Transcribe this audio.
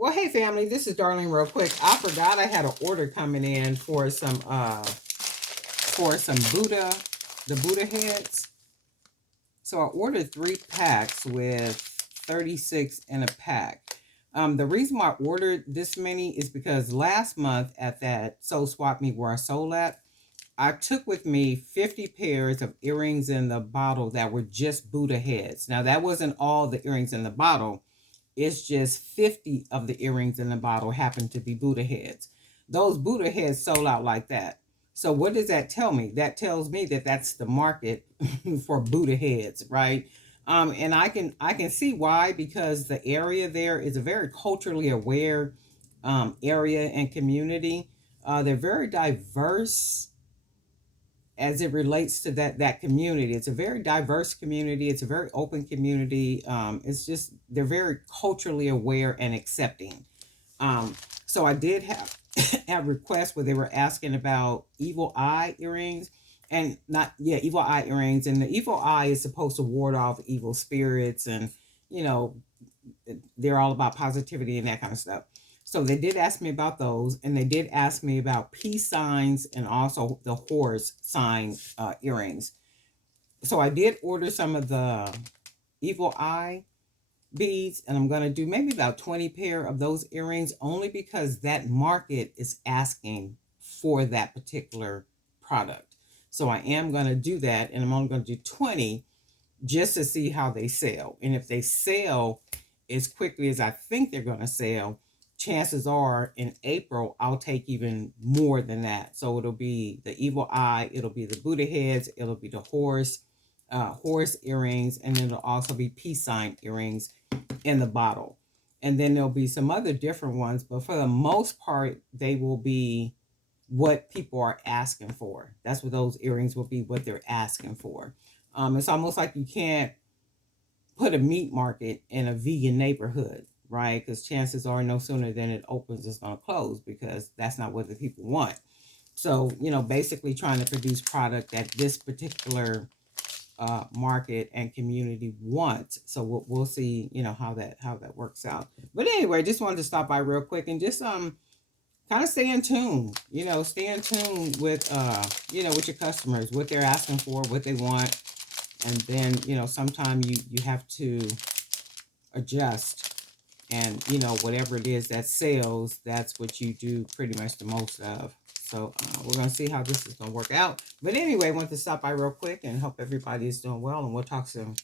Well, hey family, this is Darlene real quick. I forgot I had an order coming in for some the Buddha heads. So I ordered 3 packs with 36 in a pack. The reason why I ordered this many is because last month at that Soul Swap Meet where I sold at, I took with me 50 pairs of earrings in the bottle that were just Buddha heads. Now that wasn't all the earrings in the bottle. It's just 50 of the earrings in the bottle happen to be Buddha heads. Those Buddha heads sold out like that. So what does that tell me? That tells me that that's the market for Buddha heads, right? And I can see why, because the area there is a very culturally aware area and community. They're very diverse as it relates to that community. It's a very diverse community. It's a very open community. It's just they're very culturally aware and accepting. So I did have a request where they were asking about evil eye earrings, and not evil eye earrings, and the evil eye is supposed to ward off evil spirits, and you know they're all about positivity and that kind of stuff. So they did ask me about those, and they did ask me about peace signs and also the horse sign earrings. So I did order some of the evil eye beads, and I'm going to do maybe about 20 pair of those earrings, only because that market is asking for that particular product. So I am going to do that, and I'm only going to do 20 just to see how they sell. And if they sell as quickly as I think they're going to sell, chances are in April I'll take even more than that. So it'll be the evil eye, it'll be the Buddha heads, it'll be the horse earrings, and then it'll also be peace sign earrings in the bottle. And then there'll be some other different ones, but for the most part, they will be what people are asking for. That's what those earrings will be, what they're asking for. It's almost like you can't put a meat market in a vegan neighborhood, right? Because chances are no sooner than it opens, it's going to close, because that's not what the people want. So, basically trying to produce product that this particular market and community wants. So we'll see, how that works out. But anyway, just wanted to stop by real quick and just kind of stay in tune. Stay in tune with with your customers, what they're asking for, what they want, and then sometimes you have to adjust, and whatever it is that sells, that's what you do pretty much the most of. So we're going to see how this is going to work out. But anyway, I want to stop by real quick and hope everybody is doing well, and we'll talk soon.